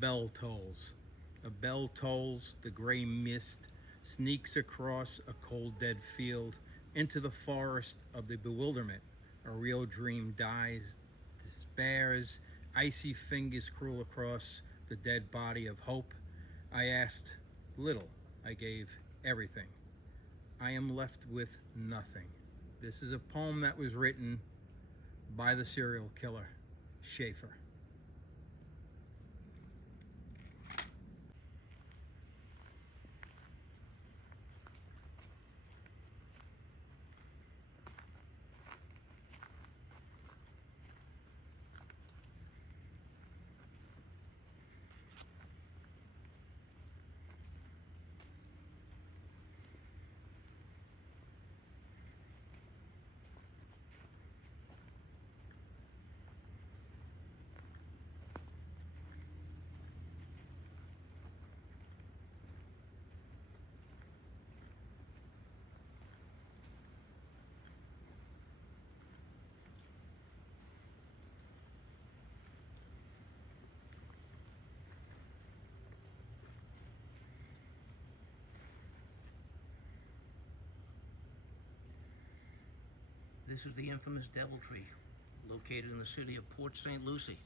bell tolls. A bell tolls, the gray mist sneaks across a cold dead field into the forest of the bewilderment. A real dream dies, despairs, icy fingers crawl across the dead body of hope. I asked little, I gave everything. I am left with nothing. This is a poem that was written by the serial killer, Schaefer. This is the infamous Devil Tree, located in the city of Port St. Lucie.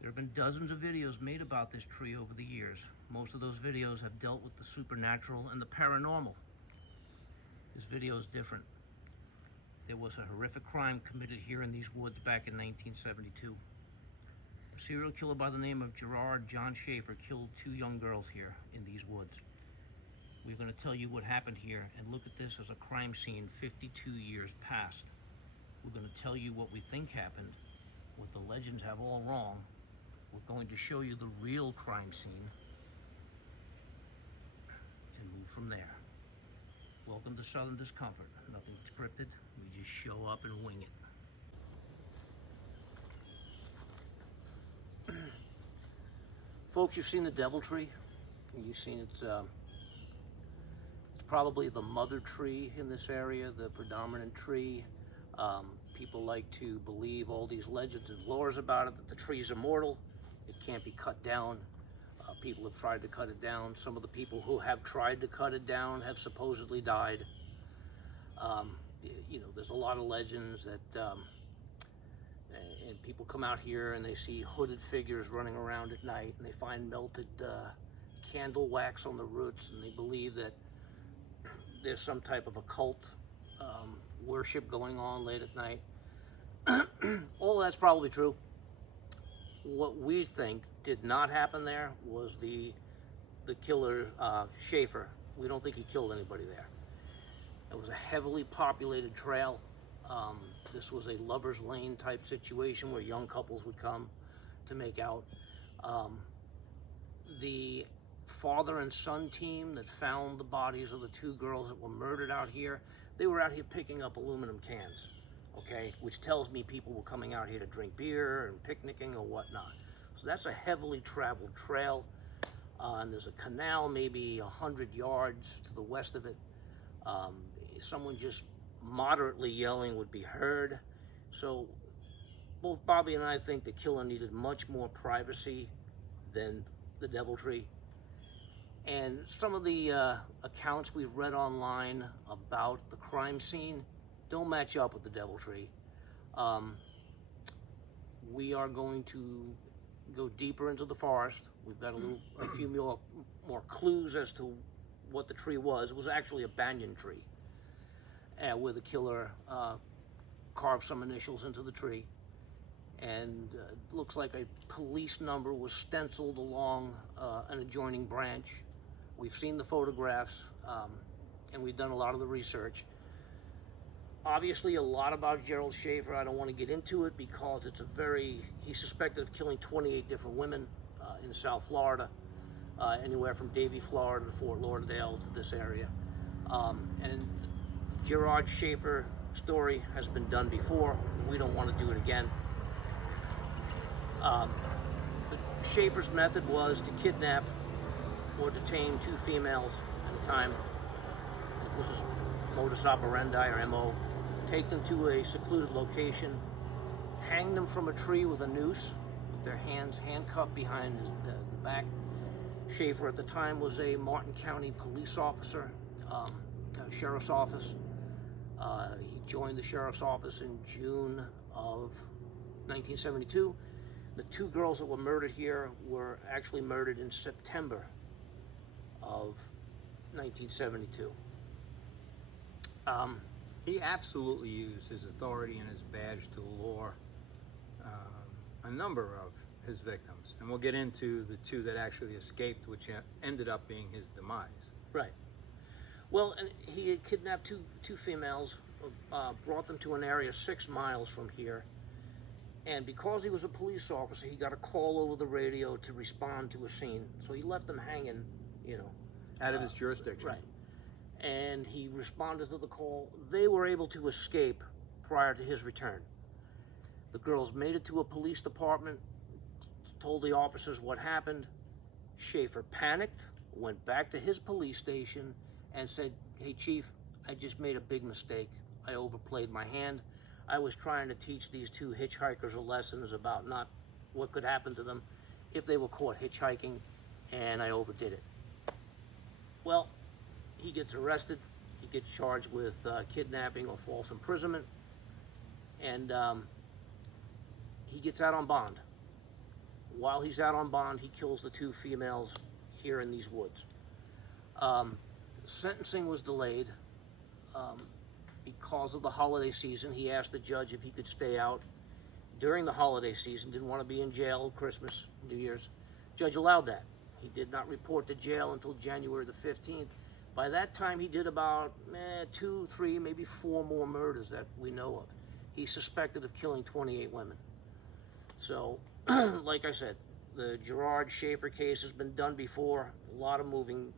There have been dozens of videos made about this tree over the years. Most of those videos have dealt with the supernatural and the paranormal. This video is different. There was a horrific crime committed here in these woods back in 1972. A serial killer by the name of Gerard John Schaefer killed 2 young girls here in these woods. We're going to tell you what happened here and look at this as a crime scene 52 years past. We're going to tell you what we think happened, what the legends have all wrong. We're going to show you the real crime scene and move from there. Welcome to Southern Discomfort. Nothing scripted. We just show up and wing it. Folks, you've seen the Devil Tree. You've seen it's probably the mother tree in this area, the predominant tree. People like to believe all these legends and lores about it, that the tree's immortal, it can't be cut down. People have tried to cut it down. Some of the people who have tried to cut it down have supposedly died. You know, there's a lot of legends that, and people come out here and they see hooded figures running around at night, and they find melted candle wax on the roots, and they believe that there's some type of occult worship going on late at night. All that's probably true. What we think did not happen there was the killer, Schaefer. We don't think he killed anybody there. It was a heavily populated trail. This was a lover's lane type situation where young couples would come to make out. The father and son team that found the bodies of the 2 girls that were murdered out here, they were out here picking up aluminum cans, okay, which tells me people were coming out here to drink beer and picnicking or whatnot. So that's a heavily traveled trail, and there's a canal maybe 100 yards to the west of it. Someone just moderately yelling would be heard. So both Bobby and I think the killer needed much more privacy than the Devil Tree. And some of the accounts we've read online about the crime scene don't match up with the Devil Tree. We are going to go deeper into the forest. We've got a few more clues as to what the tree was. It was actually a banyan tree, where the killer carved some initials into the tree. And it looks like a police number was stenciled along an adjoining branch. We've seen the photographs, and we've done a lot of the research. Obviously, a lot about Gerald Schaefer. I don't want to get into it because it's he's suspected of killing 28 different women in South Florida, anywhere from Davie, Florida to Fort Lauderdale to this area. And Gerard Schaefer story has been done before. We don't want to do it again. Schaefer's method was to kidnap or detain 2 females at a time. It was his modus operandi, or MO. Take them to a secluded location, hang them from a tree with a noose, their hands handcuffed behind the back. Schaefer at the time was a Martin County police officer, sheriff's office. He joined the sheriff's office in June of 1972. The two girls that were murdered here were actually murdered in September of 1972. He absolutely used his authority and his badge to lure a number of his victims. And we'll get into the two that actually escaped, which ended up being his demise. Right. Well, and he had kidnapped two females, brought them to an area 6 miles from here. And because he was a police officer, he got a call over the radio to respond to a scene. So he left them hanging, Out of his jurisdiction. Right. And he responded to the call. They were able to escape prior to his return. The girls made it to a police department, told the officers what happened. Schaefer panicked, went back to his police station, and said, "Hey, Chief, I just made a big mistake. I overplayed my hand. I was trying to teach these two hitchhikers a lesson about not what could happen to them if they were caught hitchhiking, and I overdid it." Well, he gets arrested. He gets charged with kidnapping or false imprisonment, and he gets out on bond. While he's out on bond, he kills the two females here in these woods. Sentencing was delayed because of the holiday season. He asked the judge if he could stay out during the holiday season, didn't want to be in jail Christmas, New Year's. Judge allowed that. He did not report to jail until January the 15th. By that time, he did about 2, 3, maybe 4 more murders that we know of. He's suspected of killing 28 women. So, like I said, the Gerard Schaefer case has been done before. A lot of moving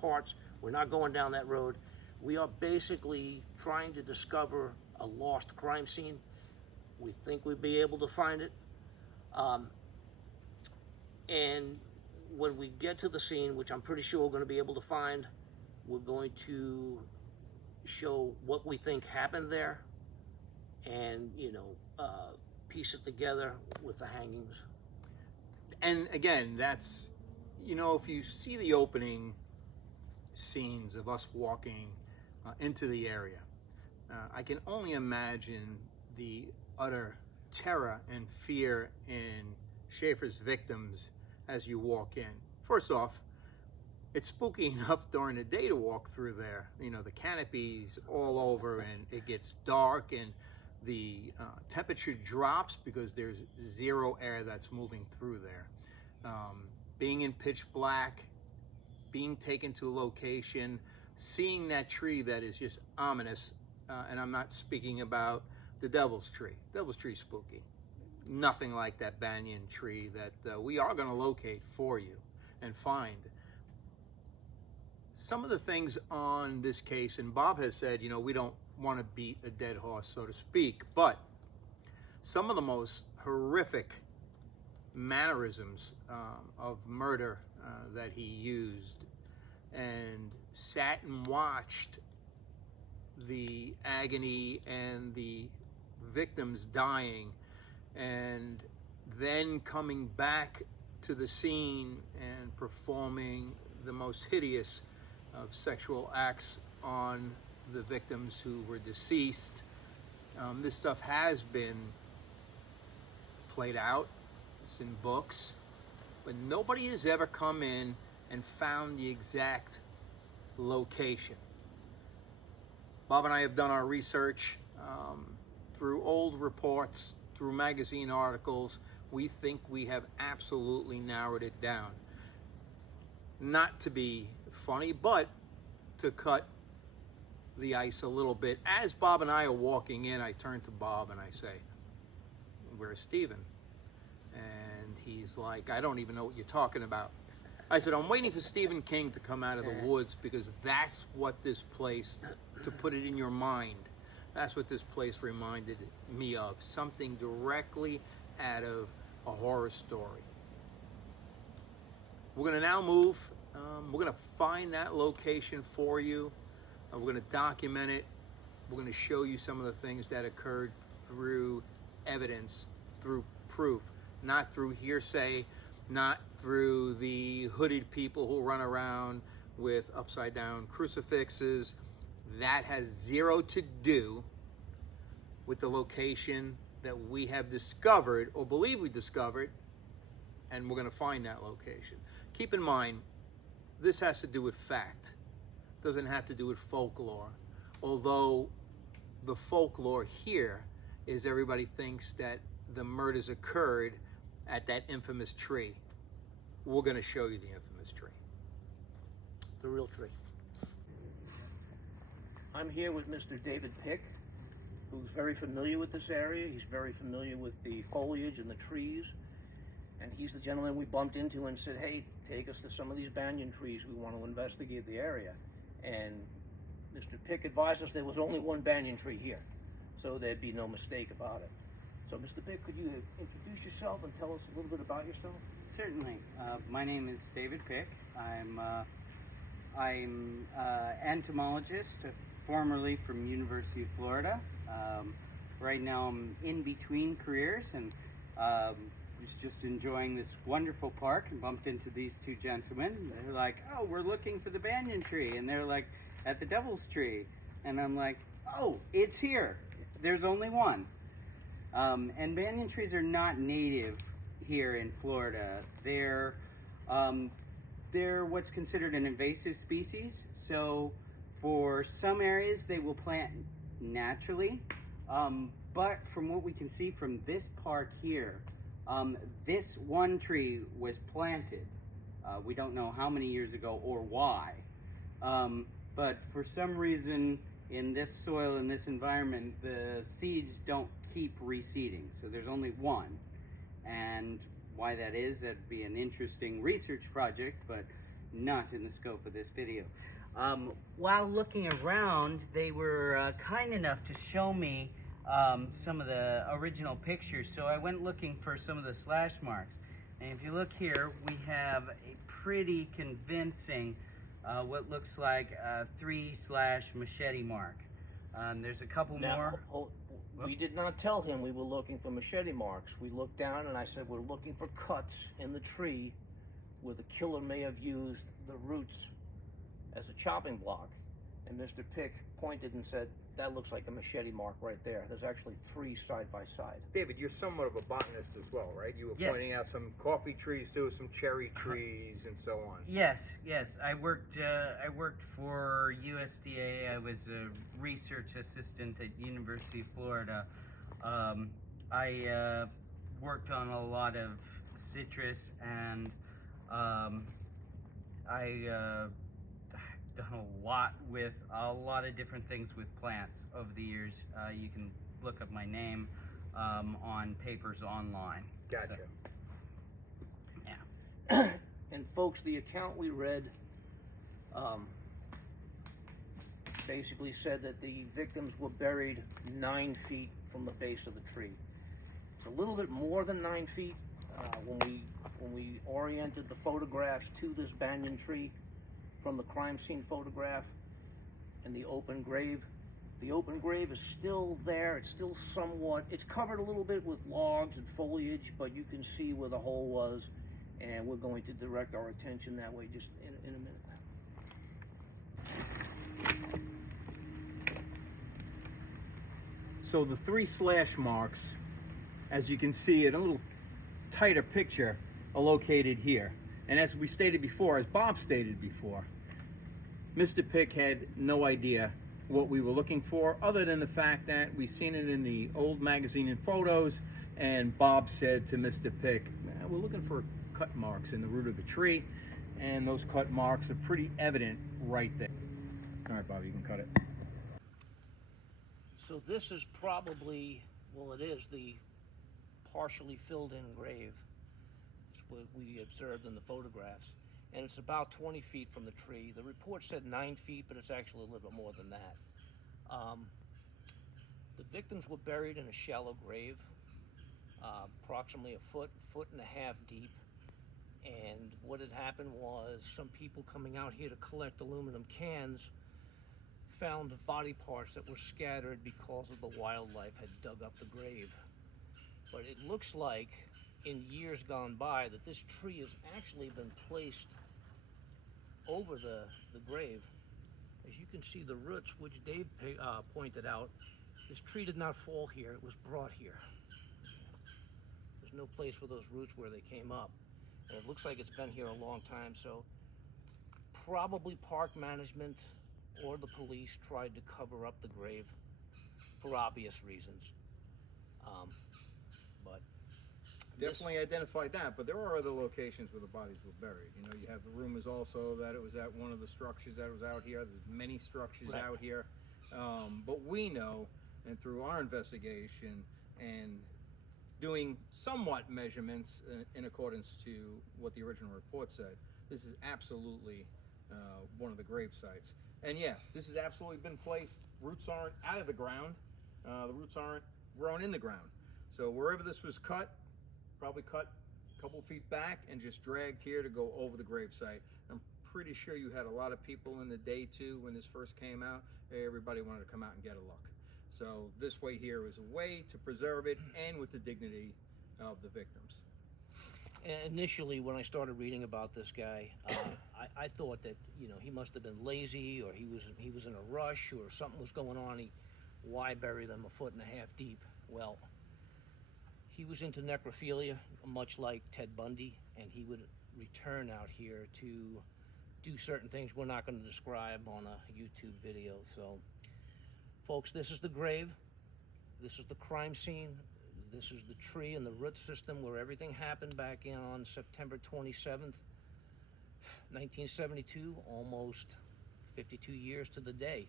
parts. We're not going down that road. We are basically trying to discover a lost crime scene. We think we'll be able to find it. And when we get to the scene, which I'm pretty sure we're going to be able to find, we're going to show what we think happened there and, piece it together with the hangings. And again, that's, if you see the opening scenes of us walking into the area, I can only imagine the utter terror and fear in Schaefer's victims as you walk in. First off, it's spooky enough during the day to walk through there. The canopy's all over and it gets dark and the temperature drops because there's zero air that's moving through there. Being in pitch black, being taken to a location, seeing that tree that is just ominous, and I'm not speaking about the Devil's Tree. Devil's Tree's spooky. Nothing like that banyan tree that we are going to locate for you and find. Some of the things on this case, and Bob has said, we don't want to beat a dead horse, so to speak, but some of the most horrific mannerisms of murder that he used and sat and watched the agony and the victims dying and then coming back to the scene and performing the most hideous of sexual acts on the victims who were deceased. This stuff has been played out. It's in books, but nobody has ever come in and found the exact location. Bob and I have done our research through old reports, through magazine articles. We think we have absolutely narrowed it down. Not to be funny, but to cut the ice a little bit. As Bob and I are walking in, I turn to Bob and I say, "Where's Stephen?" And he's like, "I don't even know what you're talking about." I said, "I'm waiting for Stephen King to come out of the woods because that's what this place, to put it in your mind, that's what this place reminded me of. Something directly out of a horror story." We're going to now move. We're going to find that location for you. We're going to document it. We're going to show you some of the things that occurred through evidence, through proof, not through hearsay, not through the hooded people who run around with upside down crucifixes. That has zero to do with the location that we have discovered or believe we discovered, and we're going to find that location. Keep in mind, this has to do with fact. It doesn't have to do with folklore. Although the folklore here is everybody thinks that the murders occurred at that infamous tree. We're going to show you the infamous tree. The real tree. I'm here with Mr. David Pick, who's very familiar with this area. He's very familiar with the foliage and the trees. And he's the gentleman we bumped into and said, hey, take us to some of these banyan trees. We want to investigate the area. And Mr. Pick advised us there was only one banyan tree here, so there'd be no mistake about it. So, Mr. Pick, could you introduce yourself and tell us a little bit about yourself? Certainly. My name is David Pick. I'm entomologist, formerly from University of Florida. Right now I'm in between careers and was just enjoying this wonderful park and bumped into these two gentlemen. They're like, oh, we're looking for the banyan tree. And they're like, at the devil's tree. And I'm like, oh, it's here. There's only one. And banyan trees are not native here in Florida. They're what's considered an invasive species. So for some areas they will plant naturally. But from what we can see from this park here, this one tree was planted. We don't know how many years ago or why. But for some reason in this soil, in this environment, the seeds don't keep reseeding. So there's only one. And why that is, that'd be an interesting research project, but not in the scope of this video. While looking around, they were kind enough to show me some of the original pictures. So I went looking for some of the slash marks. And if you look here, we have a pretty convincing what looks like a 3 machete mark. There's a couple more. We did not tell him we were looking for machete marks. We looked down and I said we're looking for cuts in the tree where the killer may have used the roots as a chopping block. And Mr. Pick pointed and said, that looks like a machete mark right there. There's actually 3 side by side. David, you're somewhat of a botanist as well, right? You were Yes. pointing out some coffee trees too, some cherry trees, and so on. Yes. I worked for USDA. I was a research assistant at University of Florida. I worked on a lot of citrus, and I've done a lot of different things with plants over the years. You can look up my name on papers online. Gotcha. So, Yeah. And folks, the account we read basically said that the victims were buried 9 feet from the base of the tree. It's a little bit more than 9 feet. When we oriented the photographs to this banyan tree from the crime scene photograph and the open grave is still there. It's still somewhat, it's covered a little bit with logs and foliage, but you can see where the hole was, and we're going to direct our attention that way just in a minute. So the 3 slash marks, as you can see in a little tighter picture, are located here. And as we stated before, as Bob stated before, Mr. Pick had no idea what we were looking for, other than the fact that we seen it in the old magazine and photos, and Bob said to Mr. Pick, we're looking for cut marks in the root of the tree, and those cut marks are pretty evident right there. All right, Bob, you can cut it. So this is probably, well, it is the partially filled in grave. It's what we observed in the photographs. And it's about 20 feet from the tree. The report said 9 feet, but it's actually a little bit more than that. The victims were buried in a shallow grave, approximately a foot and a half deep. And what had happened was some people coming out here to collect aluminum cans found the body parts that were scattered because of the wildlife had dug up the grave. But it looks like in years gone by that this tree has actually been placed over the grave. As you can see, the roots, which Dave pointed out, this tree did not fall here, it was brought here. There's no place for those roots where they came up. And it looks like it's been here a long time, so probably park management or the police tried to cover up the grave for obvious reasons. But Definitely identified that, but there are other locations where the bodies were buried. You know, you have the rumors also that it was at one of the structures that was out here. There's many structures Right. out here. But we know, and through our investigation and doing somewhat measurements in accordance to what the original report said, this is absolutely one of the grave sites. And yeah, this has absolutely been placed. Roots aren't out of the ground. The roots aren't grown in the ground. So wherever this was cut, probably cut a couple feet back and just dragged here to go over the gravesite. I'm pretty sure you had a lot of people in the day too when this first came out. Everybody wanted to come out and get a look. So this way here is a way to preserve it and with the dignity of the victims. initially, when I started reading about this guy, I thought that, you know, he must have been lazy, or he was in a rush, or something was going on. Why bury them 1.5 feet deep? Well, he was into necrophilia, much like Ted Bundy, and he would return out here to do certain things we're not going to describe on a YouTube video. So, folks, this is the grave. This is the crime scene. This is the tree and the root system where everything happened back in on September 27th, 1972, almost 52 years to the day.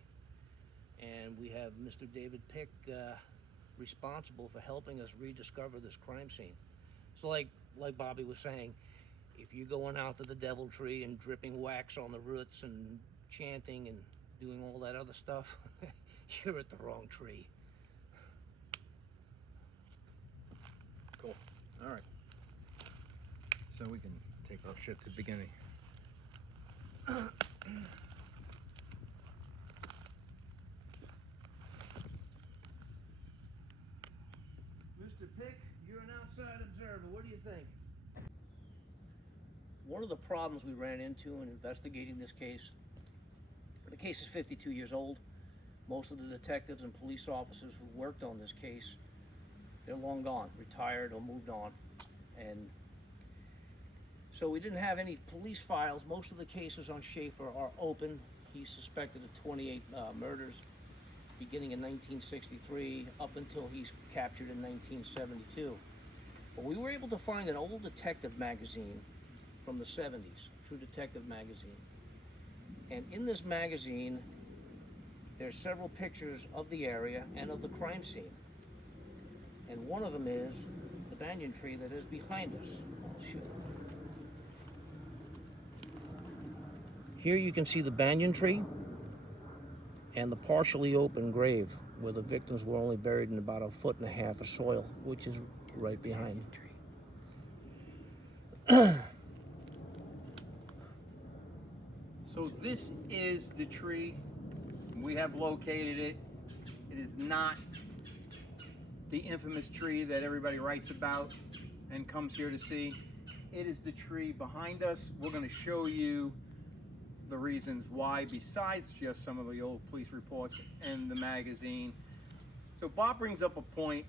And we have Mr. David Pick responsible for helping us rediscover this crime scene. So like Bobby was saying, if you're going out to the devil tree and dripping wax on the roots and chanting and doing all that other stuff, you're at the wrong tree. Cool. All right. So we can take our shit to the beginning. Mr. Pick, you're an outside observer. What do you think? One of the problems we ran into in investigating this case, the case is 52 years old. Most of the detectives and police officers who worked on this case, they're long gone, retired or moved on. And so we didn't have any police files. Most of the cases on Schaefer are open. He's suspected of 28 murders beginning in 1963 up until he's captured in 1972. But we were able to find an old detective magazine from the 70s, True Detective magazine. And in this magazine, there's several pictures of the area and of the crime scene. And one of them is the banyan tree that is behind us. Oh, shoot. Here you can see the banyan tree and the partially open grave where the victims were only buried in about 1.5 feet of soil, which is right behind the tree. So this is the tree. We have located it. It is not the infamous tree that everybody writes about and comes here to see. It is the tree behind us. We're going to show you the reasons why, besides just some of the old police reports and the magazine. So Bob brings up a point,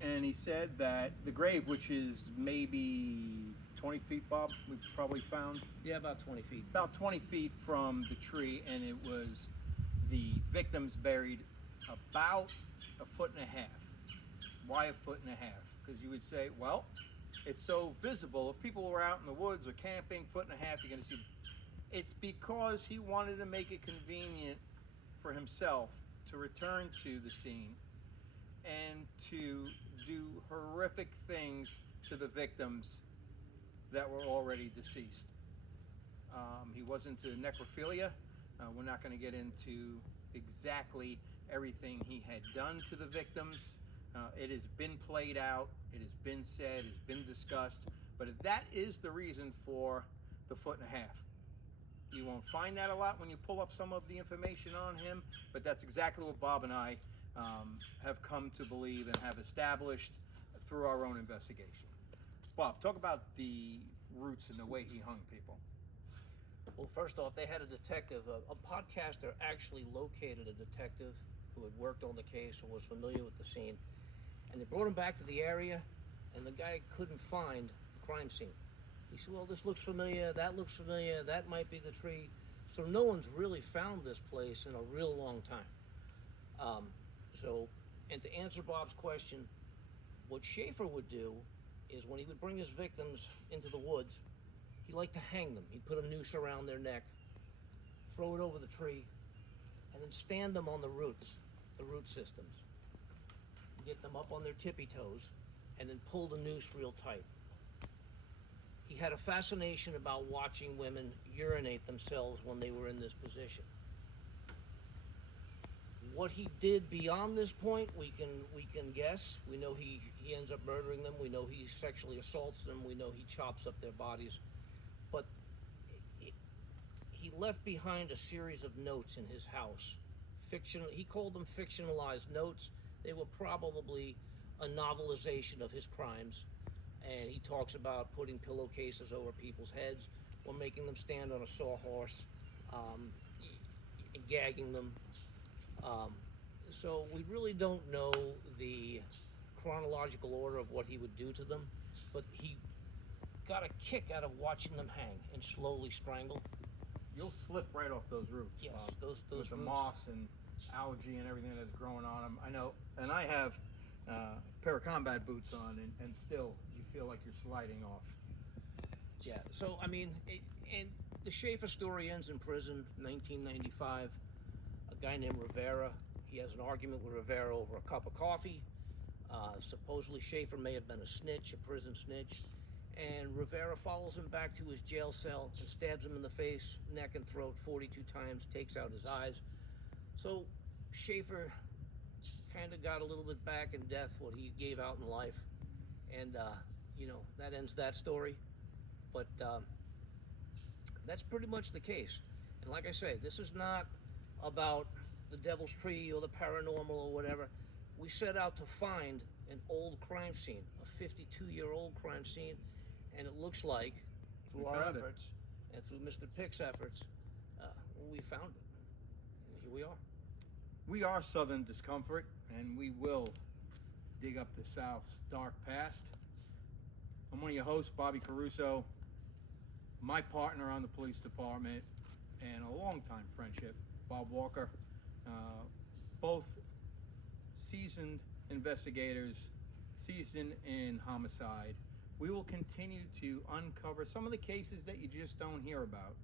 and he said that the grave, which is maybe 20 feet, Bob, we've probably found? Yeah, about 20 feet. About 20 feet from the tree, and it was the victims buried about 1.5 feet. Why 1.5 feet? Because you would say, well, it's so visible. If people were out in the woods or camping, 1.5 feet, you're going to see. It's because he wanted to make it convenient for himself to return to the scene and to do horrific things to the victims that were already deceased. He was into necrophilia. We're not going to get into exactly everything he had done to the victims. It has been played out, it has been said, it's been discussed, but that is the reason for the 1.5 feet. You won't find that a lot when you pull up some of the information on him, but that's exactly what Bob and I have come to believe and have established through our own investigation. Bob, talk about the roots and the way he hung people. Well, first off, they had a detective. A podcaster actually located a detective who had worked on the case and was familiar with the scene. And they brought him back to the area, and the guy couldn't find the crime scene. He said, well, this looks familiar, that might be the tree. So no one's really found this place in a real long time. And to answer Bob's question, what Schaefer would do is when he would bring his victims into the woods, he liked to hang them. He'd put a noose around their neck, throw it over the tree, and then stand them on the roots, the root systems. Get them up on their tippy toes, and then pull the noose real tight. He had a fascination about watching women urinate themselves when they were in this position. What he did beyond this point, we can guess. We know he ends up murdering them. We know he sexually assaults them. We know he chops up their bodies. But he left behind a series of notes in his house. He called them fictionalized notes. They were probably a novelization of his crimes. And he talks about putting pillowcases over people's heads or making them stand on a sawhorse, gagging them. So we really don't know the chronological order of what he would do to them, but he got a kick out of watching them hang and slowly strangle. You'll slip right off those roots. Yes, Bob, those with the roots. moss and algae and everything that's growing on them. I know, and I have a pair of combat boots on, and still you feel like you're sliding off. Yeah, so I mean, and the Schaefer story ends in prison, 1995. A guy named Rivera, he has an argument with Rivera over a cup of coffee. Supposedly Schaefer may have been a snitch, a prison snitch. And Rivera follows him back to his jail cell and stabs him in the face, neck, and throat 42 times, takes out his eyes. So Schaefer kind of got a little bit back in death what he gave out in life. And, that ends that story. But that's pretty much the case. And like I say, this is not about the Devil's Tree or the paranormal or whatever. We set out to find an old crime scene, a 52-year-old crime scene, and it looks like, through our efforts and through Mr. Pick's efforts, we found it. And here we are. We are Southern Discomfort, and we will dig up the South's dark past. I'm one of your hosts, Bobby Caruso, my partner on the police department, and a longtime friendship, Bob Walker. Both seasoned investigators, seasoned in homicide. We will continue to uncover some of the cases that you just don't hear about.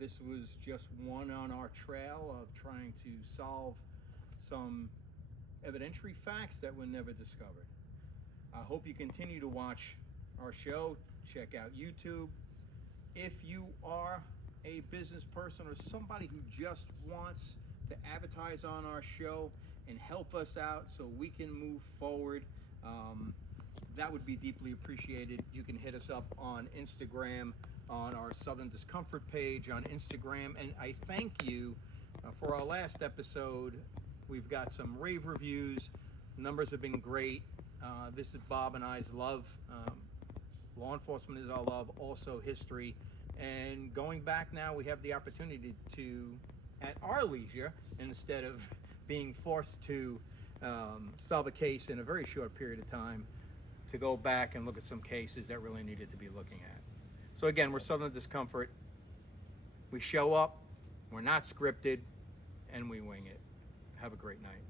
This was just one on our trail of trying to solve some evidentiary facts that were never discovered. I hope you continue to watch our show, check out YouTube. If you are a business person or somebody who just wants to advertise on our show and help us out so we can move forward, that would be deeply appreciated. You can hit us up on Instagram, on our Southern Discomfort page on Instagram. And I thank you for our last episode. We've got some rave reviews. Numbers have been great. This is Bob and I's love. Law enforcement is our love, also history. And going back now, we have the opportunity to, at our leisure, instead of being forced to solve a case in a very short period of time, to go back and look at some cases that really needed to be looking at. So again, we're Southern Discomfort. We show up, we're not scripted, and we wing it. Have a great night.